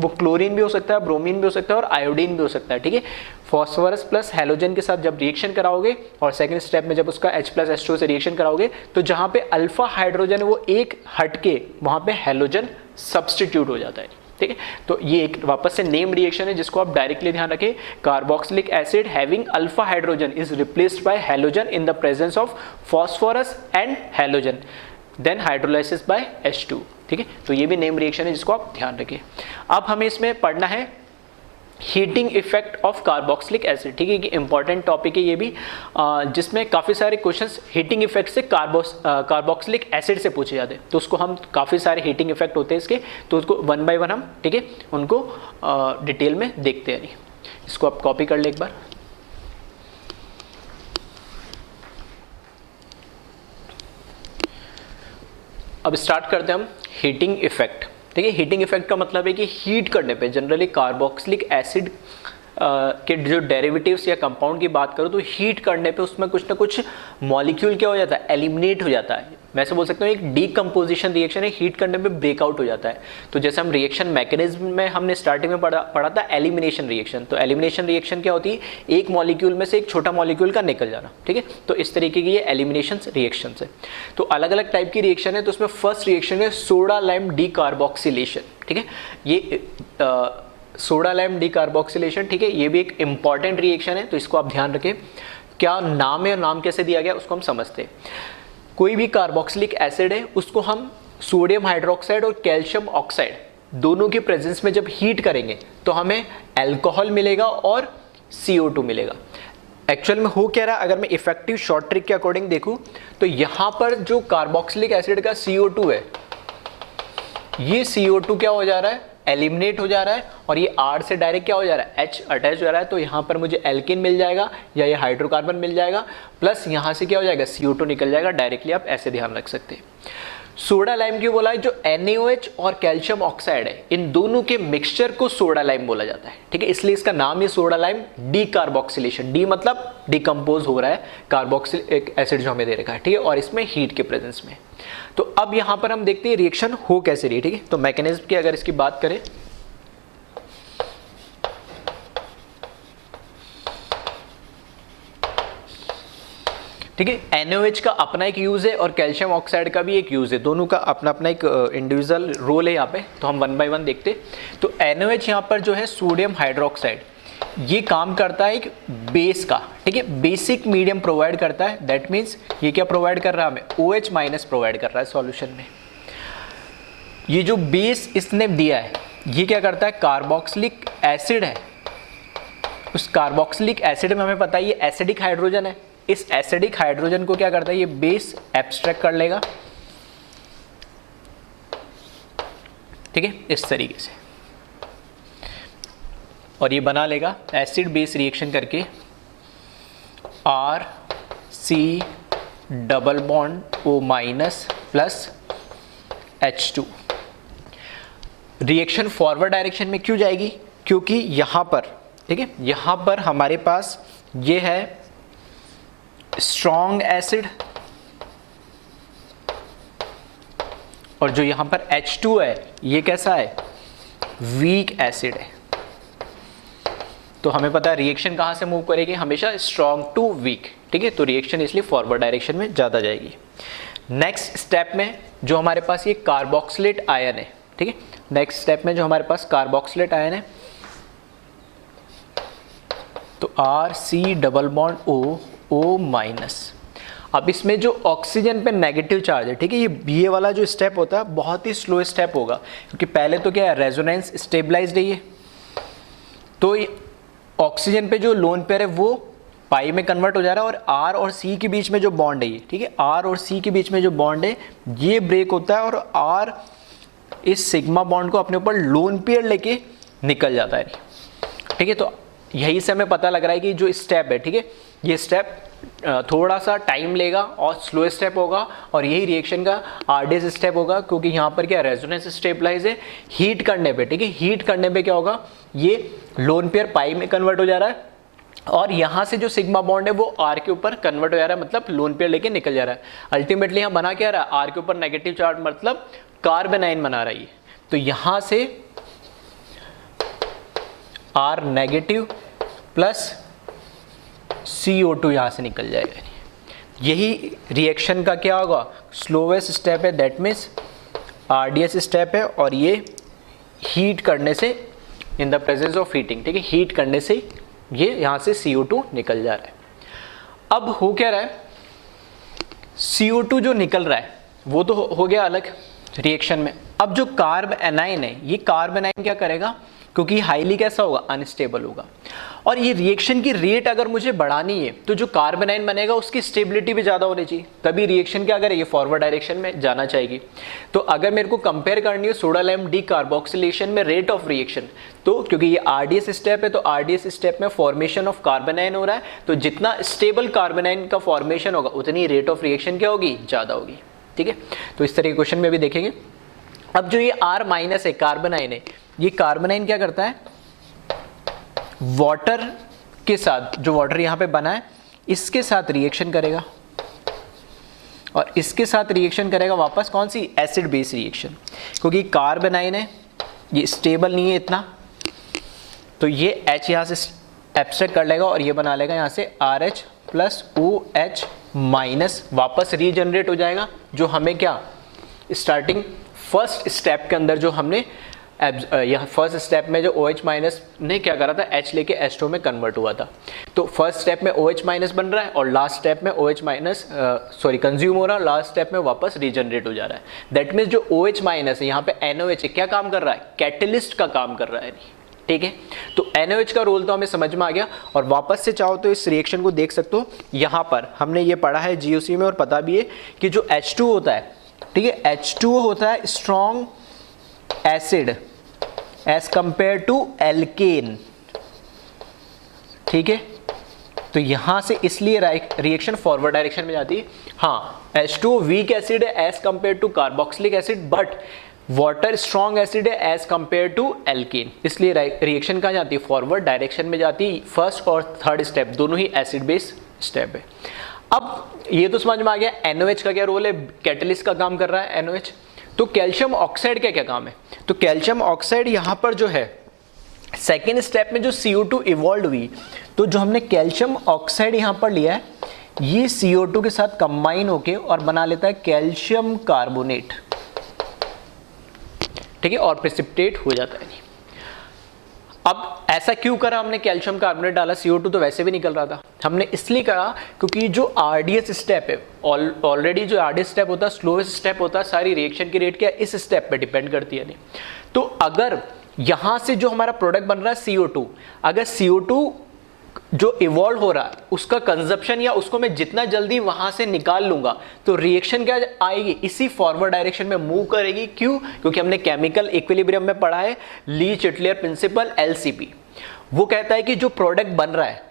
वो क्लोरीन भी हो सकता है, ब्रोमीन भी हो सकता है और आयोडीन भी हो सकता है. ठीक है, फॉस्फोरस प्लस हैलोजन के साथ जब रिएक्शन कराओगे और सेकंड स्टेप में जब उसका H प्लस H2 से रिएक्शन कराओगे तो जहां पे अल्फा हाइड्रोजन है वो एक हटके वहां पे हैलोजन सब्स्टिट्यूट हो जाता है. ठीक है, तो ये एक वापस से नेम रिएक्शन है जिसको आप डायरेक्टली ध्यान रखें. Carboxylic acid having alpha hydrogen is replaced by halogen in the presence of phosphorus and halogen, then hydrolysis by H2. ठीक है, तो ये भी नेम रिएक्शन है जिसको आप ध्यान रखें. अब हमें इसमें पढ़ना है heating effect of carboxylic acid. ठीक है, ये इंपॉर्टेंट टॉपिक है ये भी, जिसमें काफ़ी सारे क्वेश्चंस हीटिंग इफेक्ट से कार्बोक्सिलिक एसिड से पूछे जाते हैं. तो उसको हम काफ़ी सारे हीटिंग इफेक्ट होते हैं इसके, तो उसको वन बाय वन हम, ठीक है, उनको डिटेल में देखते हैं. इसको आप कॉपी कर ले एक बार. अब स्टार्ट करते हैं हम हीटिंग इफेक्ट. ठीक है, हीटिंग इफेक्ट का मतलब है कि हीट करने पे जनरली कार्बोक्सिलिक एसिड के जो डेरिवेटिव्स या कंपाउंड की बात करो तो हीट करने पे उसमें कुछ ना कुछ मॉलिक्यूल क्या हो जाता है, एलिमिनेट हो जाता है. मैं ऐसे बोल सकता हूँ एक डीकम्पोजिशन रिएक्शन है, हीट करने पे ब्रेकआउट हो जाता है. तो जैसे हम रिएक्शन मैकेनिज्म में हमने स्टार्टिंग में पढ़ा था एलिमिनेशन रिएक्शन. तो एलिमिनेशन रिएक्शन क्या होती है, एक मॉलिक्यूल में से एक छोटा मॉलिक्यूल का निकल जाना. ठीक है, तो इस तरीके की ये एलिमिनेशन रिएक्शन है. तो अलग अलग टाइप की रिएक्शन है. तो उसमें फर्स्ट रिएक्शन है सोडा लाइम डीकार्बोक्सिलेशन. ठीक है, ये सोडा लाइम डीकार्बोक्सिलेशन. ठीक है, ये भी एक इंपॉर्टेंट रिएक्शन है, तो इसको आप ध्यान रखें. क्या नाम है और नाम कैसे दिया गया उसको हम समझते हैं. कोई भी कार्बोक्सिलिक एसिड है उसको हम सोडियम हाइड्रोक्साइड और कैल्शियम ऑक्साइड दोनों के प्रेजेंस में जब हीट करेंगे तो हमें अल्कोहल मिलेगा और CO2 मिलेगा. एक्चुअल में हो क्या रहा है, अगर मैं इफेक्टिव शॉर्ट ट्रिक के अकॉर्डिंग देखूं तो यहां पर जो कार्बोक्सिलिक एसिड का CO2 है, ये CO2 क्या हो जा रहा है, एलिमिनेट हो जा रहा है और ये R से डायरेक्ट क्या हो जा रहा है, H अटैच हो रहा है. तो यहाँ पर मुझे एल्किन मिल जाएगा या ये हाइड्रोकार्बन मिल जाएगा, प्लस यहाँ से क्या हो जाएगा, CO2 निकल जाएगा. डायरेक्टली आप ऐसे ध्यान रख सकते हैं. सोडा लाइम क्यों बोला है, जो NaOH और कैल्शियम ऑक्साइड है इन दोनों के मिक्सचर को सोडा लाइम बोला जाता है. ठीक है, इसलिए इसका नाम ही सोडा लाइम डीकार्बोक्सिलेशन. डी मतलब डिकम्पोज हो रहा है कार्बोक्सिलिक एसिड जो हमें दे रखा है. ठीक है, और इसमें हीट के प्रेजेंस में. तो अब यहां पर हम देखते हैं रिएक्शन हो कैसे रही. ठीक है, तो मैकेनिज्म की अगर इसकी बात करें ठीक है। NaOH का अपना एक यूज़ है और कैल्शियम ऑक्साइड का भी एक यूज़ है, दोनों का अपना अपना एक इंडिविजुअल रोल है यहाँ पे। तो हम वन बाय वन देखते। तो NaOH यहाँ पर जो है सोडियम हाइड्रोक्साइड, ये काम करता है एक बेस का, ठीक है, बेसिक मीडियम प्रोवाइड करता है। दैट मीन्स ये क्या प्रोवाइड कर रहा है हमें, OH माइनस प्रोवाइड कर रहा है सॉल्यूशन में। ये जो बेस इसने दिया है ये क्या करता है, कार्बोक्सिलिक एसिड है, उस कार्बोक्सिलिक एसिड में हमें पता है ये एसिडिक हाइड्रोजन है, इस एसिडिक हाइड्रोजन को क्या करता है ये बेस एब्स्ट्रैक्ट कर लेगा, ठीक है, इस तरीके से, और ये बना लेगा एसिड बेस रिएक्शन करके RC double bond O minus plus H2। Reaction forward direction में क्यों जाएगी, क्योंकि यहाँ पर, ठीक है, यहाँ पर हमारे पास ये है स्ट्रॉन्ग एसिड और जो यहाँ पर H2 है ये कैसा है, वीक एसिड है। तो हमें पता है रिएक्शन कहाँ से मूव करेगी, हमेशा स्ट्रॉन्ग टू वीक, ठीक है। तो रिएक्शन इसलिए फॉरवर्ड डायरेक्शन में ज़्यादा जाएगी। नेक्स्ट स्टेप में जो हमारे पास ये कार्बोक्सिलेट आयन है, ठीक है, नेक्स्ट स्टेप में जो हमारे पास कार्बोक्सिलेट आयन है, तो RC double bond O minus. अब इसमें जो ऑक्सीजन पे नेगेटिव चार्ज है, ठीक है, ये वाला जो स्टेप होता है बहुत ही स्लो स्टेप होगा, क्योंकि पहले तो क्या है, रेजोनेंस स्टेबलाइज्ड है ये, तो ऑक्सीजन पे जो लोन पेयर है वो पाई में कन्वर्ट हो जा रहा है, और R और C के बीच में जो बॉन्ड है ये, ठीक है, R और C के बीच में जो बॉन्ड है ये ब्रेक होता है और R इस सिग्मा बॉन्ड को अपने ऊपर लोन पेयर लेके निकल जाता है, ठीक है। तो यही से हमें पता लग रहा है कि जो स्टेप है, ठीक है, ये स्टेप थोड़ा सा टाइम लेगा और स्लो स्टेप होगा, और यही रिएक्शन का आरडीएस स्टेप होगा, क्योंकि यहाँ पर क्या रेजोनेंस स्टेबलाइज है, हीट करने पे, ठीक है, हीट करने पे क्या होगा, ये लोन पेयर पाई में कन्वर्ट हो जा रहा है, और यहाँ से जो सिग्मा बॉन्ड है वो आर के ऊपर कन्वर्ट हो जा रहा है, मतलब लोन पेयर लेके निकल जा रहा है। अल्टीमेटली यहाँ बना क्या रहा है, आर के ऊपर नेगेटिव चार्ज, मतलब कार्बन आयन बना रही है। तो यहाँ से आर नेगेटिव प्लस CO2 यहाँ से निकल जाएगा। यही रिएक्शन का क्या होगा, स्लोवेस्ट स्टेप है, दैट मीन्स आरडीएस स्टेप है, और ये हीट करने से, इन द प्रेजेंस ऑफ हीटिंग, ठीक है, हीट करने से ये यहाँ से CO2 निकल जा रहा है। अब हो क्या रहा है, CO2 जो निकल रहा है वो तो हो गया अलग रिएक्शन में। अब जो कार्ब एनाइन है, ये कार्ब एनाइन क्या करेगा, क्योंकि हाईली कैसा होगा, अनस्टेबल होगा, और ये रिएक्शन की रेट अगर मुझे बढ़ानी है तो जो कार्बन आयन बनेगा उसकी स्टेबिलिटी भी ज़्यादा होनी चाहिए, तभी रिएक्शन क्या करेगी, फॉरवर्ड डायरेक्शन में जाना चाहिए। तो अगर मेरे को कंपेयर करनी है सोडा लाइम डी कार्बोक्सिलेशन में रेट ऑफ रिएक्शन, तो क्योंकि ये आरडीएस स्टेप है, तो आरडीएस स्टेप में फॉर्मेशन ऑफ कार्बन आयन हो रहा है, तो जितना स्टेबल कार्बन आयन का फॉर्मेशन होगा उतनी रेट ऑफ रिएक्शन क्या होगी, ज़्यादा होगी, ठीक है। तो इस तरह के क्वेश्चन में भी देखेंगे। अब जो ये R माइनस है, कार्बन आयन है, ये कार्बन आयन क्या करता है, वाटर के साथ, जो वाटर यहाँ पे बना है इसके साथ रिएक्शन करेगा, और इसके साथ रिएक्शन करेगा वापस कौन सी, एसिड बेस रिएक्शन, क्योंकि कार्बन आयन है ये स्टेबल नहीं है इतना, तो ये H यहाँ से एब्स्ट्रैक्ट कर लेगा और ये बना लेगा यहाँ से RH प्लस OH माइनस, वापस रीजनरेट हो जाएगा, जो हमें क्या स्टार्टिंग फर्स्ट स्टेप के अंदर जो हमने यहाँ फर्स्ट स्टेप में जो OH माइनस ने क्या करा था, H लेके H2 में कन्वर्ट हुआ था। तो फर्स्ट स्टेप में OH माइनस बन रहा है और लास्ट स्टेप में OH माइनस कंज्यूम हो रहा है, लास्ट स्टेप में वापस रीजनरेट हो जा रहा है। दैट मीन्स जो OH माइनस है यहाँ पे NaOH है, क्या काम कर रहा है, कैटलिस्ट का काम कर रहा है, ठीक है। तो NaOH का रोल तो हमें समझ में आ गया, और वापस से चाहो तो इस रिएक्शन को देख सकते हो, यहाँ पर हमने ये पढ़ा है GOC में, और पता भी है कि जो H2 होता है, ठीक है, H2O होता है strong acid as compare to alkene, ठीक है। तो यहां से इसलिए रिएक्शन फॉरवर्ड डायरेक्शन में जाती है। हाँ, H2O वीक एसिड है as compare to carboxylic acid, but water strong acid है एज कंपेयर टू एल्केन, इसलिए रिएक्शन कहाँ जाती है, फॉरवर्ड डायरेक्शन में जाती है। फर्स्ट और थर्ड स्टेप दोनों ही एसिड बेस स्टेप है। अब ये तो समझ में आ गया NaOH का क्या रोल है, कैटलिस्ट का काम कर रहा है NaOH। तो कैल्शियम ऑक्साइड का क्या काम है, तो कैल्शियम ऑक्साइड यहाँ पर जो है सेकेंड स्टेप में जो CO2 इवॉल्व हुई, तो जो हमने कैल्शियम ऑक्साइड यहाँ पर लिया है, ये CO2 के साथ कंबाइन होके और बना लेता है कैल्शियम कार्बोनेट, ठीक है, और प्रेसिपिटेट हो जाता है। अब ऐसा क्यों करा हमने, कैल्शियम कार्बोनेट डाला, CO2 तो वैसे भी निकल रहा था। हमने इसलिए करा क्योंकि जो RDS स्टेप है, ऑलरेडी जो RDS स्टेप होता है स्लोएस्ट स्टेप होता है, सारी रिएक्शन की रेट क्या इस स्टेप पे डिपेंड करती है। नहीं तो अगर यहां से जो हमारा प्रोडक्ट बन रहा है CO2, अगर CO2 जो इवॉल्व हो रहा है उसका कंजप्शन या उसको मैं जितना जल्दी वहां से निकाल लूंगा तो रिएक्शन क्या आएगी, इसी फॉरवर्ड डायरेक्शन में मूव करेगी। क्यों? क्योंकि हमने केमिकल इक्विलिब्रियम में पढ़ा है ली चिटलियर प्रिंसिपल LCP। वो कहता है कि जो प्रोडक्ट बन रहा है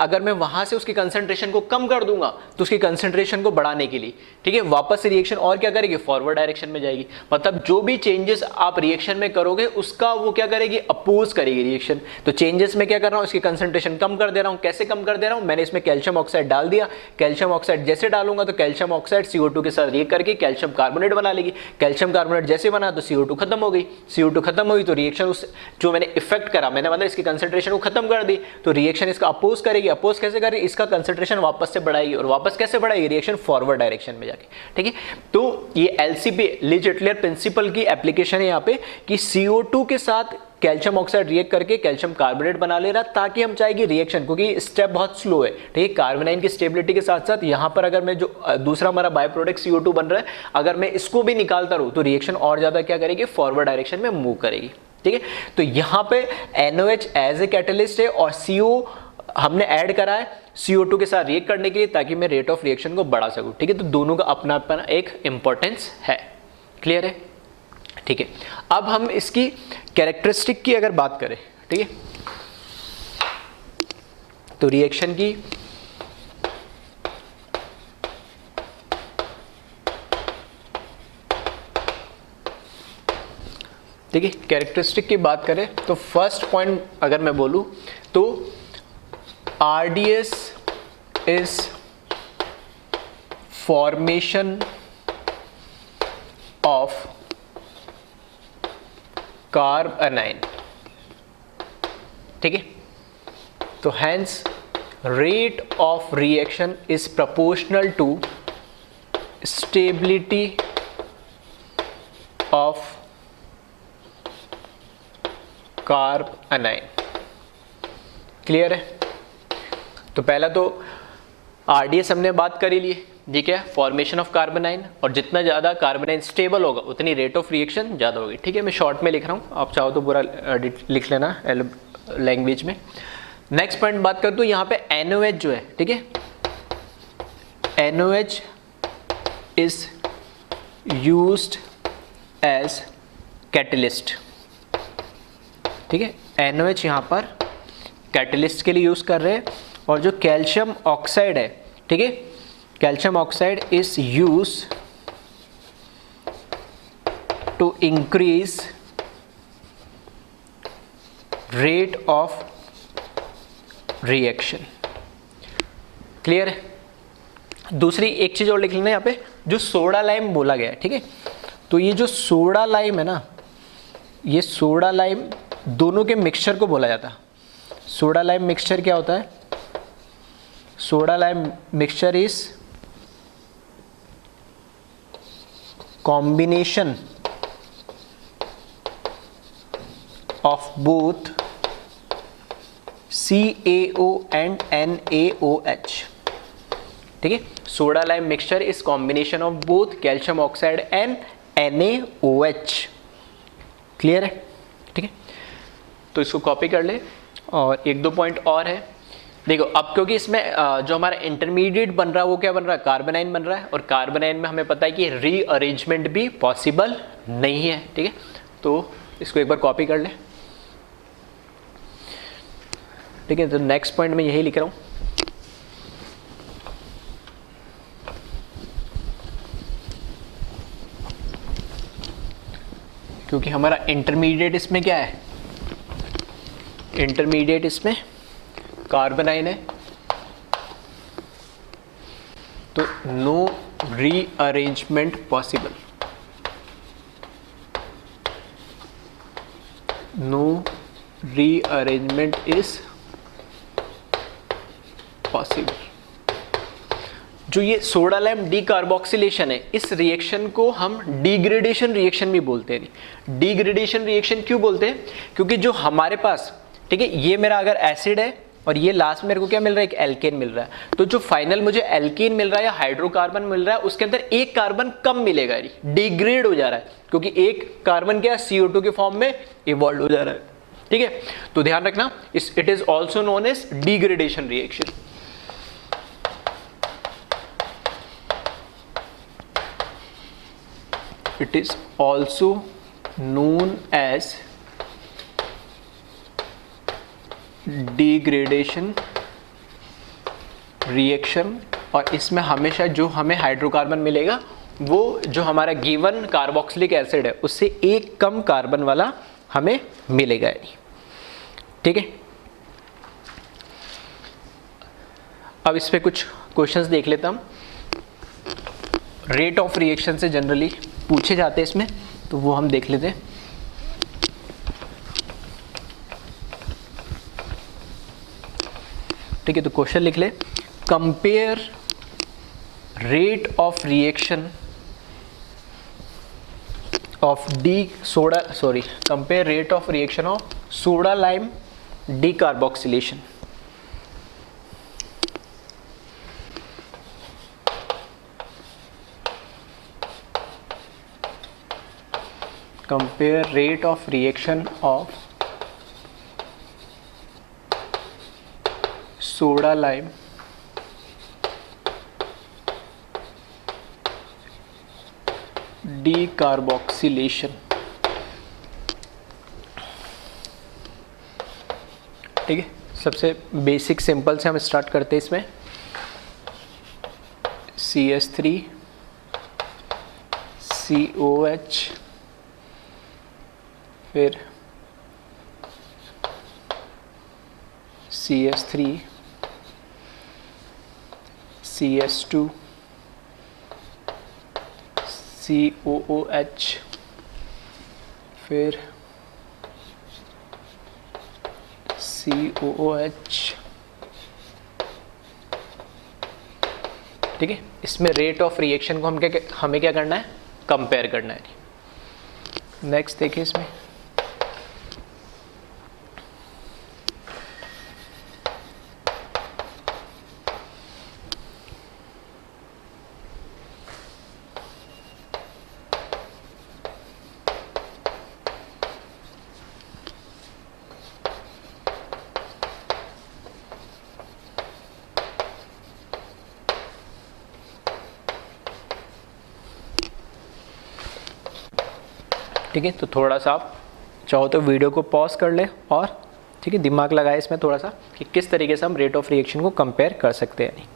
अगर मैं वहां से उसकी कंसंट्रेशन को कम कर दूंगा तो उसकी कंसंट्रेशन को बढ़ाने के लिए, ठीक है, वापस से रिएक्शन और क्या करेगी, फॉरवर्ड डायरेक्शन में जाएगी। मतलब जो भी चेंजेस आप रिएक्शन में करोगे उसका वो क्या करेगी, अपोज करेगी रिएक्शन। तो चेंजेस में क्या कर रहा हूं, इसकी कंसंट्रेशन कम कर दे रहा हूं। कैसे कम कर दे रहा हूं, मैंने इसमें कैल्शियम ऑक्साइड डाल दिया। कैल्शियम ऑक्साइड जैसे डालूंगा तो कैल्शियम ऑक्साइड CO2 के साथ रिएक्ट करके कैल्शियम कार्बोनेट बना लेगी। कैल्शियम कार्बोनेट जैसे बना तो CO2 खत्म हो गई। CO2 खत्म हुई तो रिएक्शन उस जो मैंने इफेक्ट करा, मैंने मतलब इसकी कंसंट्रेशन को खत्म कर दी, तो रिएक्शन इसका अपोज करेगी। अपोज कैसे करेगी, इसका कंसंट्रेशन वापस से बढ़ाएगी, और वापस कैसे बढ़ाएगी, रिएक्शन फॉरवर्ड डायरेक्शन में जाके, ठीक है। तो ये LCP ली चिटलियर प्रिंसिपल की एप्लीकेशन है यहाँ पे कि CO2 के साथ कैल्शियम ऑक्साइड रिएक्ट करके कैल्शियम कार्बोनेट बना ले रहा, ताकि हम चाहेगी रिएक्शन, क्योंकि स्टेप बहुत स्लो है, ठीक है। कार्बोनाइन की स्टेबिलिटी के साथ साथ यहाँ पर अगर मैं जो दूसरा हमारा बाय प्रोडक्ट CO2 बन रहा है, अगर मैं इसको भी निकालता रहूँ तो रिएक्शन और ज्यादा क्या करेगी, फॉरवर्ड डायरेक्शन में मूव करेगी, ठीक है। तो यहाँ पे NOH एज ए कैटलिस्ट है और CO हमने ऐड करा है CO2 के साथ रिएक्ट करने के लिए, ताकि मैं रेट ऑफ रिएक्शन को बढ़ा सकूं, ठीक है। तो दोनों का अपना अपना एक इंपॉर्टेंस है, क्लियर है, ठीक है। अब हम इसकी कैरेक्टरिस्टिक की अगर बात करें, ठीक है, तो रिएक्शन की ठीक है, कैरेक्टरिस्टिक की बात करें तो फर्स्ट पॉइंट अगर मैं बोलूं तो RDS is formation of carbanion, ठीक है। तो hence rate of reaction is proportional to stability of carbanion, clear है। तो पहला तो RDS हमने बात कर ही ली, ठीक है, फॉर्मेशन ऑफ कार्बनाइन, और जितना ज़्यादा कार्बनाइन स्टेबल होगा उतनी रेट ऑफ रिएक्शन ज़्यादा होगी, ठीक है। मैं शॉर्ट में लिख रहा हूँ, आप चाहो तो पूरा लिख लेना लैंग्वेज में। नेक्स्ट पॉइंट बात कर तो यहाँ पे NOH जो है, ठीक है, NOH is used as catalyst, ठीक है। NOH यहाँ पर कैटलिस्ट के लिए यूज कर रहे हैं, और जो कैल्शियम ऑक्साइड है, ठीक है, calcium oxide is use to increase rate of reaction, clear है। दूसरी एक चीज और लिख लेना यहाँ पे, जो सोडा लाइम बोला गया है, ठीक है, तो ये जो सोडा लाइम है ना, ये सोडा लाइम दोनों के मिक्सचर को बोला जाता है। सोडा लाइम मिक्सचर क्या होता है, soda lime mixture is combination of both CaO and NaOH, ठीक है। Soda lime mixture is combination of both calcium oxide and NaOH, clear है, ठीक है। तो इसको कॉपी कर ले, और एक दो पॉइंट और है, देखो। अब क्योंकि इसमें जो हमारा इंटरमीडिएट बन रहा है वो क्या बन रहा है, कार्बनाइन बन रहा है, और कार्बनाइन में हमें पता है कि रीअरेंजमेंट भी पॉसिबल नहीं है, ठीक है। तो इसको एक बार कॉपी कर ले, ठीक है। तो नेक्स्ट पॉइंट में यही लिख रहा हूँ, क्योंकि हमारा इंटरमीडिएट इसमें क्या है, इंटरमीडिएट इसमें कार्बनाइन है, तो no rearrangement possible, no rearrangement is possible, जो ये सोडा लाइम डीकार्बोक्सिलेशन है, इस रिएक्शन को हम डिग्रेडेशन रिएक्शन भी बोलते हैं। डिग्रेडेशन रिएक्शन क्यों बोलते हैं? क्योंकि जो हमारे पास, ठीक है, ये मेरा अगर एसिड है और ये लास्ट में मेरे को क्या मिल रहा है, एक एल्केन मिल रहा है, तो जो फाइनल मुझे एल्केन मिल रहा है या हाइड्रोकार्बन मिल रहा है, उसके अंदर एक कार्बन कम मिलेगा, डिग्रेड हो जा रहा है, क्योंकि एक कार्बन क्या CO2 के फॉर्म में इवॉल्व हो जा रहा है। ठीक है, तो ध्यान रखना, it is also known as degradation reaction. It is also known as degradation reaction, और इसमें हमेशा जो हमें हाइड्रोकार्बन मिलेगा वो जो हमारा गिवन कार्बोक्सिलिक एसिड है उससे एक कम कार्बन वाला हमें मिलेगा। ठीक है, अब इस पे कुछ क्वेश्चंस देख लेते हम। रेट ऑफ रिएक्शन से जनरली पूछे जाते हैं इसमें, तो वो हम देख लेते हैं। ठीक है, तो क्वेश्चन लिख ले, compare rate of reaction of compare rate of reaction of soda lime decarboxylation. Compare rate of reaction of soda lime decarboxylation। ठीक है, सबसे बेसिक सिंपल से हम स्टार्ट करते हैं इसमें। CH3 COH, फिर CH3 CS2 COOH, फिर COOH। ठीक है, इसमें रेट ऑफ रिएक्शन को हमें क्या करना है, कंपेयर करना है। नेक्स्ट देखिए इसमें, ठीक है, तो थोड़ा सा आप चाहो तो वीडियो को पॉज कर ले और ठीक है दिमाग लगाए इसमें थोड़ा सा कि किस तरीके से हम रेट ऑफ रिएक्शन को कंपेयर कर सकते हैं।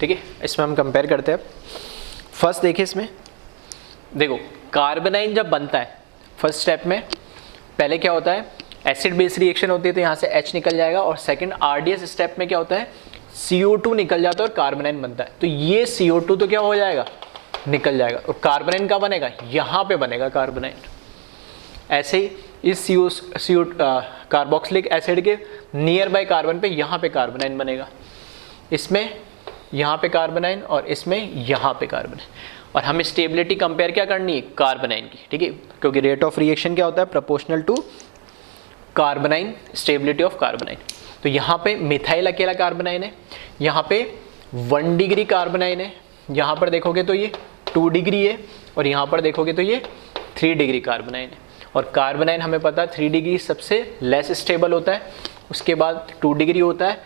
ठीक है, इसमें हम कंपेयर करते हैं। फर्स्ट देखिए इसमें, देखो कार्बनाइन जब बनता है फर्स्ट स्टेप में पहले क्या होता है, एसिड बेस रिएक्शन होती है तो यहाँ से H निकल जाएगा, और सेकंड RDS स्टेप में क्या होता है, CO2 निकल जाता है और कार्बनाइन बनता है। तो ये CO2 तो क्या हो जाएगा, निकल जाएगा, और कार्बनाइन का बनेगा, यहाँ पे बनेगा कार्बनाइन। ऐसे ही इस कार्बोक्सिलिक एसिड के नियर बाय कार्बन पे यहाँ पे कार्बनाइन बनेगा। इसमें यहाँ पे कार्बोनाइन और इसमें यहाँ पे कार्बोनाइन, और हमें स्टेबिलिटी कंपेयर क्या करनी है, कार्बोनाइन की, ठीक है, क्योंकि रेट ऑफ रिएक्शन क्या होता है, प्रोपोर्शनल टू कार्बोनाइन स्टेबिलिटी ऑफ कार्बोनाइन। तो यहाँ पे मिथाइल अकेला कार्बोनाइन है, यहाँ पे 1 डिग्री कार्बोनाइन है, यहाँ पर देखोगे तो ये 2 डिग्री है, और यहाँ पर देखोगे तो ये 3 डिग्री कार्बोनाइन है। और कार्बोनाइन हमें पता है 3 डिग्री सबसे लेस स्टेबल होता है, उसके बाद 2 डिग्री होता है,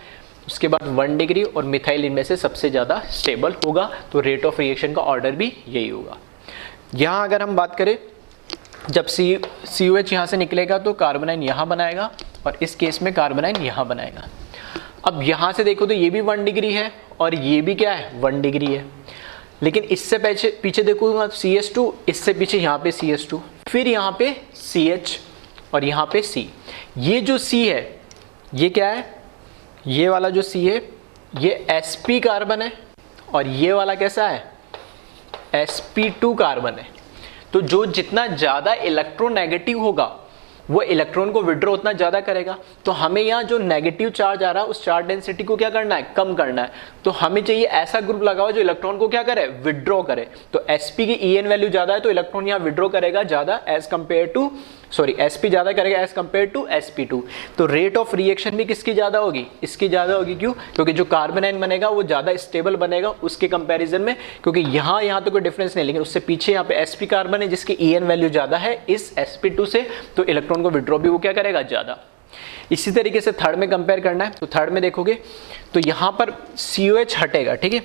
उसके बाद 1 डिग्री, और मिथाइल इनमें से सबसे ज़्यादा स्टेबल होगा। तो रेट ऑफ रिएक्शन का ऑर्डर भी यही होगा। यहाँ अगर हम बात करें, जब COH यहाँ से निकलेगा तो कार्बोनाइन यहाँ बनाएगा, और इस केस में कार्बोनाइन यहाँ बनाएगा। अब यहाँ से देखो तो ये भी 1 डिग्री है और ये भी क्या है, 1 डिग्री है, लेकिन इससे पीछे देखूंगा तो CH2, इससे पीछे यहाँ पे CH2, फिर यहाँ पे CH और यहाँ पे C। ये जो C है ये क्या है, ये वाला जो C है ये sp कार्बन है, और ये वाला कैसा है, sp2 कार्बन है। तो जो जितना ज़्यादा इलेक्ट्रोनेगेटिव होगा वो इलेक्ट्रॉन को विड्रॉ उतना ज़्यादा करेगा। तो हमें यहाँ जो नेगेटिव चार्ज आ रहा है उस चार्ज डेंसिटी को क्या करना है, कम करना है। तो हमें चाहिए ऐसा ग्रुप लगाओ जो इलेक्ट्रॉन को क्या करे, विड्रॉ करे। तो sp की En वैल्यू ज़्यादा है तो इलेक्ट्रॉन यहाँ विड्रॉ करेगा ज़्यादा as compare to, sorry sp ज़्यादा करेगा एज कम्पेयर टू sp2। तो रेट ऑफ रिएक्शन भी किसकी ज़्यादा होगी, इसकी ज़्यादा होगी। क्यों, क्योंकि जो कार्बोनाइन बनेगा वो ज़्यादा स्टेबल बनेगा उसके कंपेरिजन में, क्योंकि यहाँ तो कोई डिफरेंस नहीं, लेकिन उससे पीछे यहाँ पे sp कार्बन है जिसकी En वैल्यू ज़्यादा है इस sp2 से, तो इलेक्ट्रॉन को विड्रॉ भी वो क्या करेगा, ज़्यादा। इसी तरीके से थर्ड में कंपेयर करना है, तो थर्ड में देखोगे तो यहाँ पर COH हटेगा, ठीक है,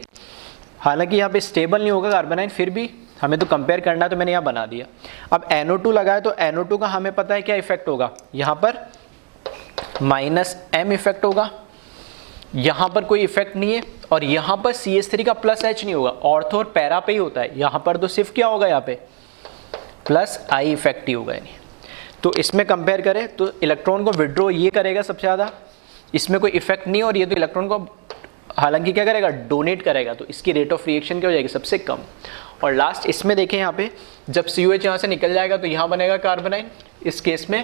हालांकि यहाँ पे स्टेबल नहीं होगा कार्बोनाइन, फिर भी हमें तो कंपेयर करना है तो मैंने यहाँ बना दिया। अब NO2 लगाया तो NO2 का हमें पता है क्या इफेक्ट होगा, यहाँ पर -m इफेक्ट होगा, यहाँ पर कोई इफेक्ट नहीं है, और यहाँ पर CH3 का +H नहीं होगा, ऑर्थो और पैरा पे ही होता है। यहाँ पर तो सिर्फ क्या होगा, यहाँ पे +I इफेक्ट ही होगा। यानी तो इसमें कंपेयर करें तो इलेक्ट्रॉन को विड्रॉ ये करेगा सबसे ज़्यादा, इसमें कोई इफेक्ट नहीं, और ये तो इलेक्ट्रॉन को हालांकि क्या करेगा, डोनेट करेगा। तो इसकी रेट ऑफ रिएक्शन क्या हो जाएगी, सबसे कम। और लास्ट इसमें देखें, यहाँ पे जब COH यहाँ से निकल जाएगा तो यहाँ बनेगा कार्बोनाइन, इस केस में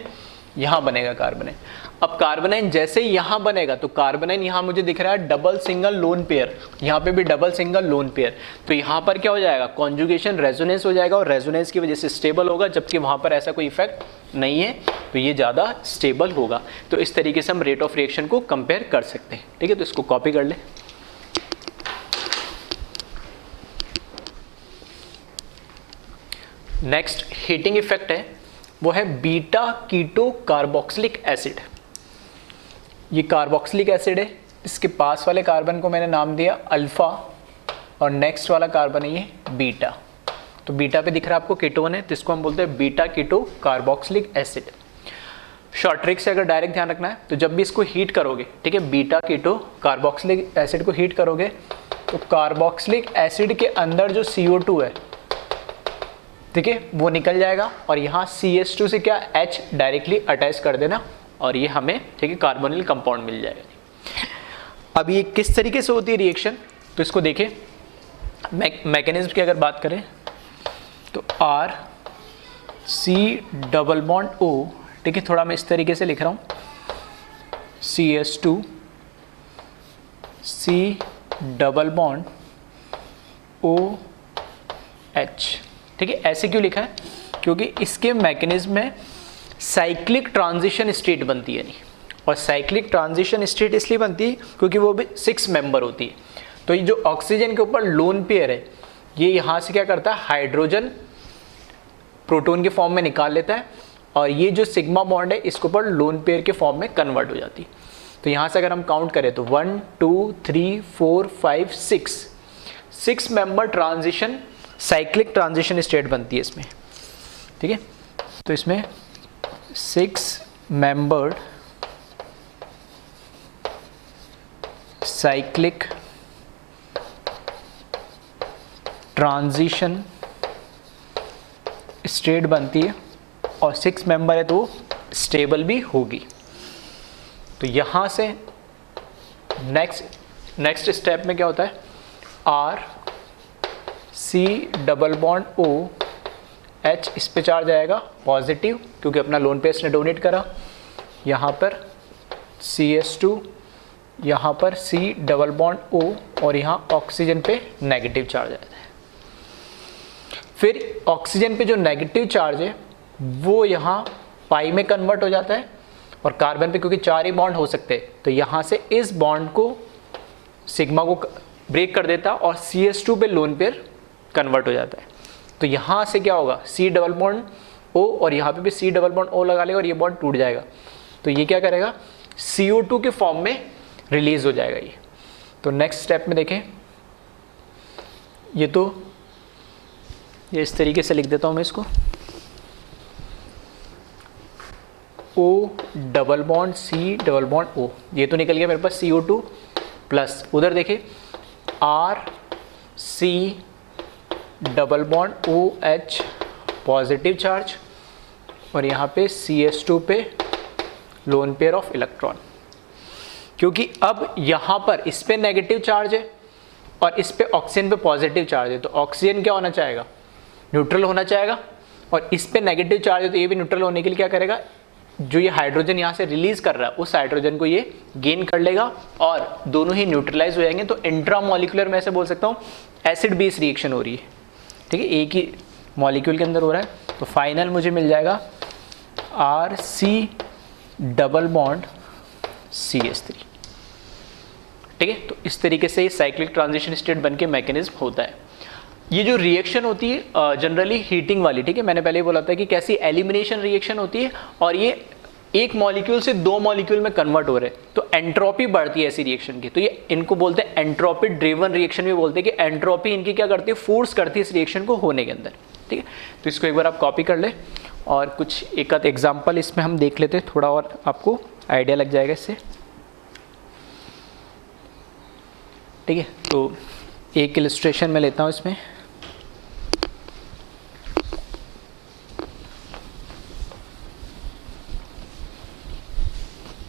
यहाँ बनेगा कार्बोनाइन। अब कार्बोनाइन जैसे ही यहाँ बनेगा तो कार्बोनाइन यहाँ मुझे दिख रहा है डबल सिंगल लोन पेयर, यहाँ पे भी डबल सिंगल लोन पेयर। तो यहाँ पर क्या हो जाएगा, कॉन्जुगेशन रेजोनेंस हो जाएगा, और रेजोनेंस की वजह से स्टेबल होगा, जबकि वहाँ पर ऐसा कोई इफेक्ट नहीं है, तो ये ज़्यादा स्टेबल होगा। तो इस तरीके से हम रेट ऑफ रिएक्शन को कंपेयर कर सकते हैं, ठीक है। तो इसको कॉपी कर ले। नेक्स्ट हीटिंग इफेक्ट है, वो है बीटा कीटो कार्बोक्सिलिक एसिड। ये कार्बोक्सिलिक एसिड है, इसके पास वाले कार्बन को मैंने नाम दिया अल्फा, और नेक्स्ट वाला कार्बन है ये बीटा। तो बीटा पे दिख रहा है आपको कीटोन है, तो इसको हम बोलते हैं beta keto carboxylic acid. Short trick से अगर डायरेक्ट ध्यान रखना है तो जब भी इसको हीट करोगे, ठीक है, बीटा कीटो कार्बोक्सिलिक एसिड को हीट करोगे तो कार्बोक्सिलिक एसिड के अंदर जो CO2 है, ठीक है, वो निकल जाएगा, और यहाँ CH2 से क्या H डायरेक्टली अटैच कर देना, और ये हमें, ठीक है, कार्बोनिल कंपाउंड मिल जाएगा। अब ये किस तरीके से होती है रिएक्शन, तो इसको देखें। मैकेनिज्म की अगर बात करें तो RC≡O, ठीक है, थोड़ा मैं इस तरीके से लिख रहा हूँ, CH2 C≡OH, ठीक है। ऐसे क्यों लिखा है, क्योंकि इसके मैकेनिज्म में साइक्लिक ट्रांजिशन स्टेट बनती है, नहीं, और साइक्लिक ट्रांजिशन स्टेट इसलिए बनती है क्योंकि वो भी 6 मेंबर होती है। तो ये जो ऑक्सीजन के ऊपर लोन पेयर है, ये यहाँ से क्या करता है, हाइड्रोजन प्रोटॉन के फॉर्म में निकाल लेता है, और ये जो सिग्मा बॉन्ड है इसके ऊपर लोन पेयर के फॉर्म में कन्वर्ट हो जाती है। तो यहाँ से अगर हम काउंट करें तो 1 2 3 4 5 6 member transition, cyclic transition state बनती है इसमें, ठीक है। तो इसमें 6 मेंबर्ड साइक्लिक ट्रांजिशन स्टेट बनती है, और 6 मेंबर है तो स्टेबल भी होगी। तो यहाँ से नेक्स्ट स्टेप में क्या होता है, RC≡OH, इस पे चार्ज आएगा पॉजिटिव क्योंकि अपना लोन पेयर ने डोनेट करा। यहाँ पर CH2, यहाँ पर C डबल बॉन्ड O और यहाँ ऑक्सीजन पे नेगेटिव चार्ज आ जाता है। फिर ऑक्सीजन पे जो नेगेटिव चार्ज है वो यहाँ पाई में कन्वर्ट हो जाता है, और कार्बन पे क्योंकि 4 ही बॉन्ड हो सकते हैं तो यहाँ से इस बॉन्ड को सिग्मा को ब्रेक कर देता और CH2 पे लोन पेयर कन्वर्ट हो जाता है। तो यहाँ से क्या होगा, C डबल बॉन्ड O और यहाँ पे भी C डबल बॉन्ड O लगा लेगा और ये बॉन्ड टूट जाएगा। तो ये क्या करेगा, CO2 के फॉर्म में रिलीज हो जाएगा ये। तो नेक्स्ट स्टेप में देखें, ये इस तरीके से लिख देता हूँ मैं इसको, O double bond C double bond O, ये तो निकल गया मेरे पास CO2 प्लस, उधर देखें R C double bond OH positive charge और यहाँ पे CH2 पे लोन पेयर ऑफ इलेक्ट्रॉन। क्योंकि अब यहाँ पर इस पे नेगेटिव चार्ज है और इस पे ऑक्सीजन पे पॉजिटिव चार्ज है, तो ऑक्सीजन क्या होना चाहेगा, न्यूट्रल होना चाहेगा, और इस पे नेगेटिव चार्ज है तो ये भी न्यूट्रल होने के लिए क्या करेगा, जो ये हाइड्रोजन यहाँ से रिलीज कर रहा है उस हाइड्रोजन को ये गेन कर लेगा और दोनों ही न्यूट्रलाइज हो जाएंगे। तो इंट्रामॉलिक्यूलर मैं ऐसे बोल सकता हूँ एसिड बेस रिएक्शन हो रही है, ठीक है, एक ही मॉलिक्यूल के अंदर हो रहा है। तो फाइनल मुझे मिल जाएगा RC डबल बॉन्ड CH3, ठीक है। तो इस तरीके से साइक्लिक ट्रांजिशन स्टेट बन के मैकेनिज्म होता है। ये जो रिएक्शन होती है जनरली हीटिंग वाली, ठीक है, मैंने पहले ही बोला था कि कैसी एलिमिनेशन रिएक्शन होती है और ये एक मॉलिक्यूल से 2 मॉलिक्यूल में कन्वर्ट हो रहे हैं, तो एंट्रोपी बढ़ती है ऐसी रिएक्शन की। तो ये इनको बोलते हैं एंट्रोपी ड्रिवन रिएक्शन भी बोलते हैं कि एंट्रोपी इनकी क्या करती है, फोर्स करती है इस रिएक्शन को होने के अंदर, ठीक है। तो इसको एक बार आप कॉपी कर ले और कुछ एक आध एग्जाम्पल इसमें हम देख लेते हैं, थोड़ा और आपको आइडिया लग जाएगा इससे, ठीक है। तो एक इलस्ट्रेशन में लेता हूँ इसमें,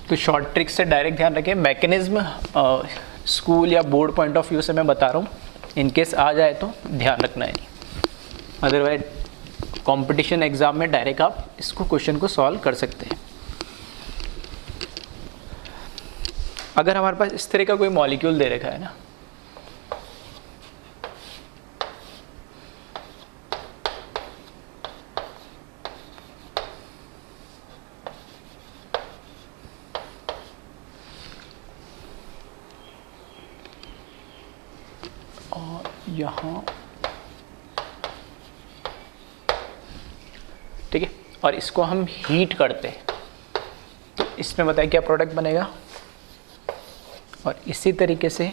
तो शॉर्ट ट्रिक से डायरेक्ट ध्यान रखें, मैकेनिज्म स्कूल या बोर्ड पॉइंट ऑफ व्यू से मैं बता रहा हूँ, इनकेस आ जाए तो ध्यान रखना है, अदरवाइज कंपटीशन एग्जाम में डायरेक्ट आप इसको क्वेश्चन को सॉल्व कर सकते हैं। अगर हमारे पास इस तरह का कोई मॉलिक्यूल दे रखा है ना, और यहाँ, ठीक है, और इसको हम हीट करते हैं तो इसमें बताइए क्या प्रोडक्ट बनेगा। और इसी तरीके से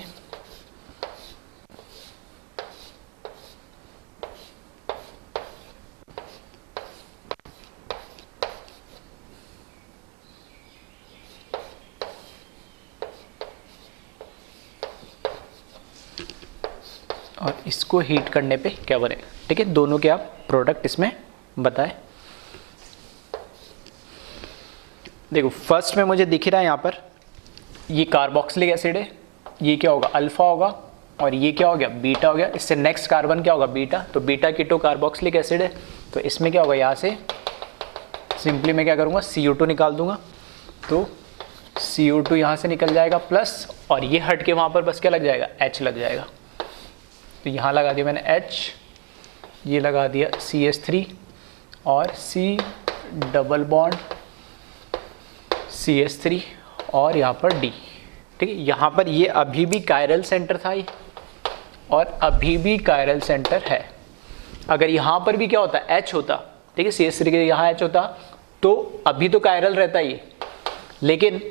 और इसको हीट करने पे क्या बनेगा, ठीक है, दोनों के आप प्रोडक्ट इसमें बताएं। देखो फर्स्ट में मुझे दिख रहा है यहाँ पर ये कार्बोक्सिलिक एसिड है, ये क्या होगा, अल्फा होगा, और ये क्या हो गया, बीटा हो गया। इससे नेक्स्ट कार्बन क्या होगा, बीटा, तो बीटा कीटो कार्बोक्सिलिक एसिड है, तो इसमें क्या होगा, यहाँ से सिंपली मैं क्या करूँगा, CO2 निकाल दूंगा, तो CO2 यहाँ से निकल जाएगा प्लस, और ये हट के वहाँ पर बस क्या लग जाएगा, H लग जाएगा। तो यहाँ लगा दिया मैंने H, ये लगा दिया CH3 और C डबल बॉन्ड CH3 और यहाँ पर D, ठीक है। यहाँ पर ये अभी भी कायरल सेंटर था ये, और अभी भी कायरल सेंटर है। अगर यहाँ पर भी क्या होता, H होता, ठीक है, CH3 के यहाँ H होता तो अभी तो कायरल रहता ही, लेकिन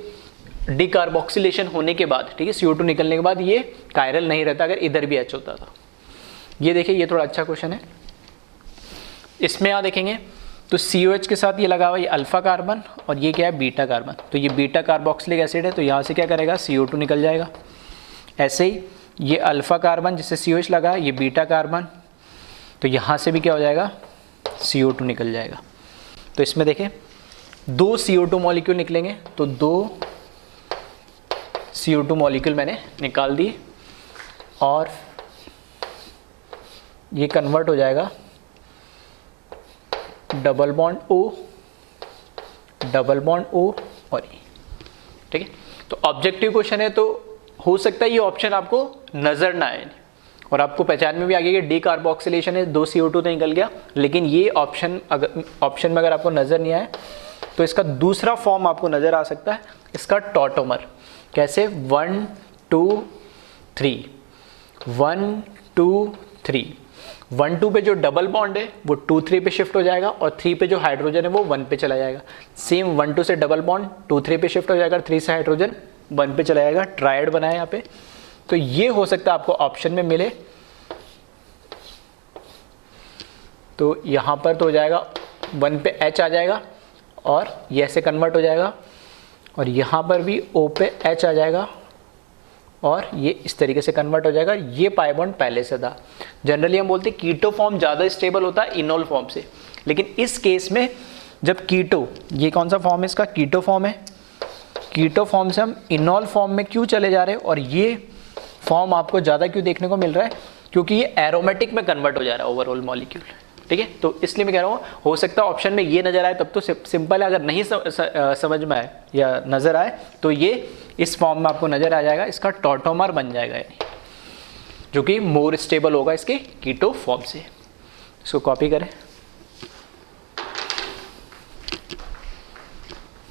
डिकार्बोक्सिलेशन होने के बाद, ठीक है, CO2 निकलने के बाद ये कायरल नहीं रहता अगर इधर भी H होता था। ये देखिए, ये थोड़ा अच्छा क्वेश्चन है। इसमें यहाँ देखेंगे तो COH के साथ ये लगा हुआ, ये अल्फा कार्बन और ये क्या है, बीटा कार्बन, तो ये बीटा कार्बोक्सिलिक एसिड है, तो यहाँ से क्या करेगा, CO2 निकल जाएगा। ऐसे ही ये अल्फा कार्बन जिससे COH लगा, ये बीटा कार्बन, तो यहाँ से भी क्या हो जाएगा, CO2 निकल जाएगा। तो इसमें देखें 2 CO2 मॉलिक्यूल निकलेंगे, तो 2 CO2 मॉलिक्यूल मैंने निकाल दी और ये कन्वर्ट हो जाएगा double bond O, double bond O और E, ठीक है। तो ऑब्जेक्टिव क्वेश्चन है तो हो सकता है ये ऑप्शन आपको नजर ना आए और आपको पहचान में भी आ गया कि डी कार्बोक्सिलेशन है, 2 CO2 तो निकल गया, लेकिन ये ऑप्शन में अगर आपको नजर नहीं आए तो इसका दूसरा फॉर्म आपको नजर आ सकता है, इसका टॉटोमर। कैसे? 1 2 3 1 2 3 1 2 पे जो डबल बॉन्ड है वो 2 3 पे शिफ्ट हो जाएगा और 3 पे जो हाइड्रोजन है वो 1 पे चला जाएगा। सेम 1 2 से डबल बॉन्ड 2 3 पे शिफ्ट हो जाएगा, 3 से हाइड्रोजन 1 पे चला जाएगा। ट्रायड बनाया यहाँ पे, तो ये हो सकता है आपको ऑप्शन में मिले। तो यहाँ पर तो हो जाएगा 1 पे H आ जाएगा और ये ऐसे कन्वर्ट हो जाएगा और यहाँ पर भी O पे H आ जाएगा और ये इस तरीके से कन्वर्ट हो जाएगा। ये पाई बॉन्ड पहले से था। जनरली हम बोलते हैं कीटो फॉर्म ज़्यादा स्टेबल होता है इनोल फॉर्म से, लेकिन इस केस में जब कीटो, ये कौन सा फॉर्म है इसका? कीटो फॉर्म है। कीटो फॉर्म से हम इनोल फॉर्म में क्यों चले जा रहे हैं और ये फॉर्म आपको ज़्यादा क्यों देखने को मिल रहा है? क्योंकि ये एरोमेटिक में कन्वर्ट हो जा रहा है ओवरऑल मॉलिक्यूल, ठीक है। तो इसलिए मैं कह रहा हूँ हो सकता है ऑप्शन में ये नजर आए तब तो सिंपल है, अगर नहीं समझ में आए या नजर आए तो ये इस फॉर्म में आपको नजर आ जाएगा, इसका टॉटोमर बन जाएगा, यानी जो कि मोर स्टेबल होगा इसके कीटो फॉर्म से। इसको कॉपी करें।